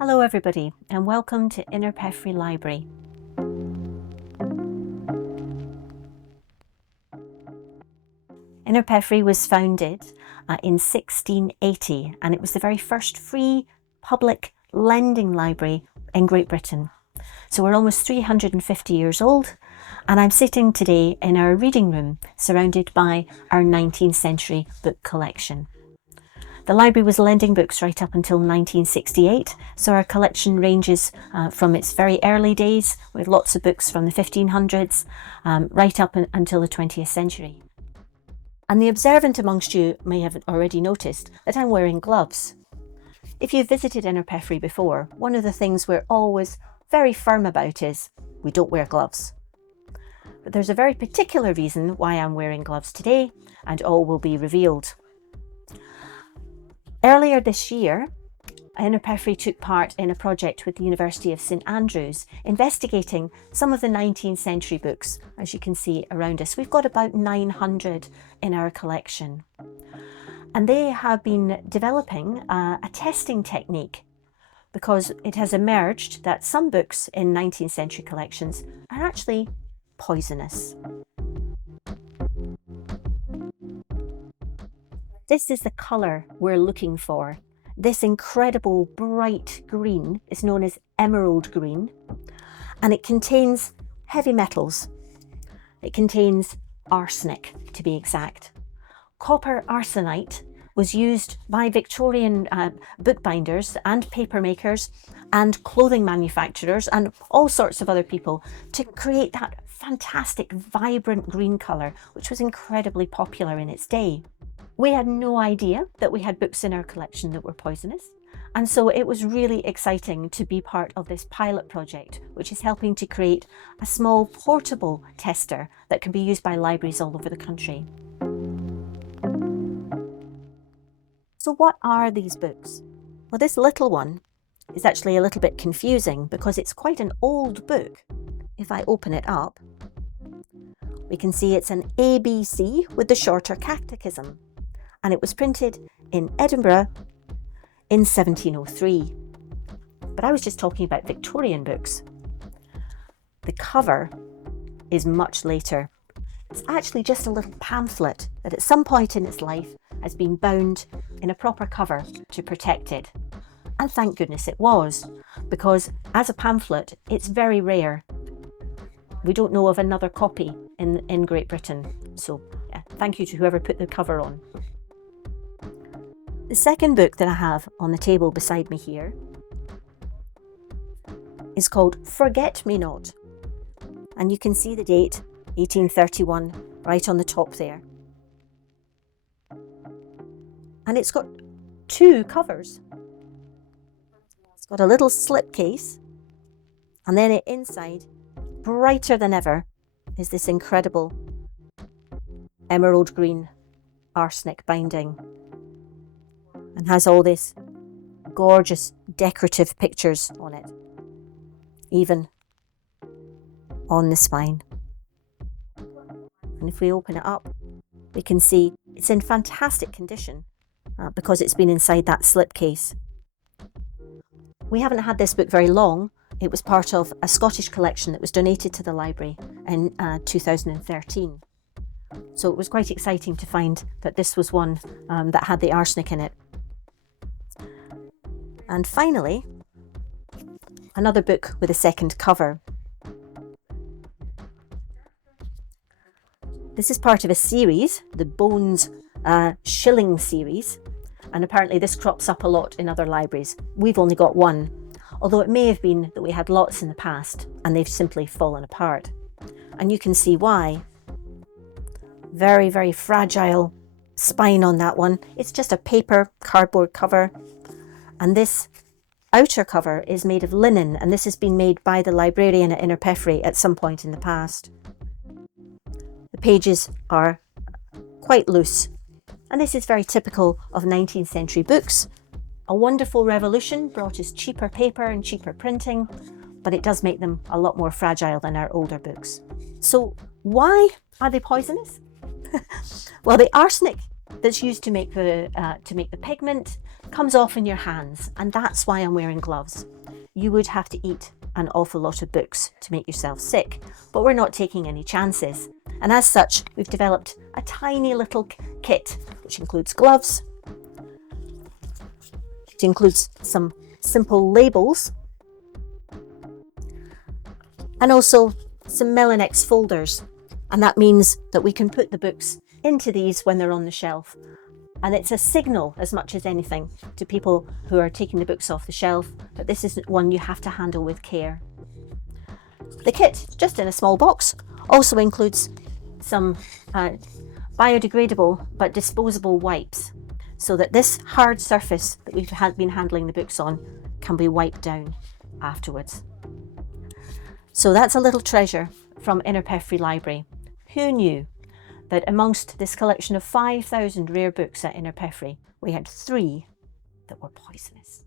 Hello everybody and welcome to Innerpeffray Library. Innerpeffray was founded in 1680 and it was the very first free public lending library in Great Britain. So we're almost 350 years old and I'm sitting today in our reading room surrounded by our 19th century book collection. The library was lending books right up until 1968, so our collection ranges from its very early days with lots of books from the 1500s right up until the 20th century. And the observant amongst you may have already noticed that I'm wearing gloves. If you've visited Innerpeffray before, one of the things we're always very firm about is we don't wear gloves. But there's a very particular reason why I'm wearing gloves today, and all will be revealed. Earlier this year, Innerpeffray took part in a project with the University of St Andrews investigating some of the 19th century books, as you can see around us. We've got about 900 in our collection. And they have been developing a testing technique because it has emerged that some books in 19th century collections are actually poisonous. This is the colour we're looking for. This incredible bright green is known as emerald green, and it contains heavy metals. It contains arsenic, to be exact. Copper arsenite was used by Victorian bookbinders and paper makers and clothing manufacturers and all sorts of other people to create that fantastic, vibrant green colour, which was incredibly popular in its day. We had no idea that we had books in our collection that were poisonous, and so it was really exciting to be part of this pilot project, which is helping to create a small portable tester that can be used by libraries all over the country. So what are these books? Well, this little one is actually a little bit confusing because it's quite an old book. If I open it up, we can see it's an ABC with the shorter catechism. And it was printed in Edinburgh in 1703. But I was just talking about Victorian books. The cover is much later. It's actually just a little pamphlet that at some point in its life has been bound in a proper cover to protect it. And thank goodness it was, because as a pamphlet, it's very rare. We don't know of another copy in Great Britain. So yeah, thank you to whoever put the cover on. The second book that I have on the table beside me here is called Forget Me Not. And you can see the date, 1831, right on the top there. And it's got two covers. It's got a little slipcase, and then inside, brighter than ever, is this incredible emerald green arsenic binding. And has all this gorgeous decorative pictures on it, even on the spine. And if we open it up, we can see it's in fantastic condition because it's been inside that slipcase. We haven't had this book very long. It was part of a Scottish collection that was donated to the library in 2013. So it was quite exciting to find that this was one that had the arsenic in it. And finally, another book with a second cover. This is part of a series, the Bones Shilling series, and apparently this crops up a lot in other libraries. We've only got one, although it may have been that we had lots in the past and they've simply fallen apart. And you can see why. Very, very fragile spine on that one. It's just a paper cardboard cover. And this outer cover is made of linen, and this has been made by the librarian at Innerpeffray at some point in the past. The pages are quite loose, and this is very typical of 19th century books. A wonderful revolution brought us cheaper paper and cheaper printing, but it does make them a lot more fragile than our older books. So why are they poisonous? Well, the arsenic that's used to make the pigment comes off in your hands, and that's why I'm wearing gloves. You would have to eat an awful lot of books to make yourself sick, but we're not taking any chances. And as such, we've developed a tiny little kit, which includes gloves. It includes some simple labels and also some Melinex folders. And that means that we can put the books into these when they're on the shelf. And it's a signal as much as anything to people who are taking the books off the shelf that this is one you have to handle with care. The kit, just in a small box, also includes some biodegradable but disposable wipes, so that this hard surface that we've been handling the books on can be wiped down afterwards. So that's a little treasure from Innerpeffray Library. Who knew that amongst this collection of 5,000 rare books at Innerpeffray, we had 3 that were poisonous?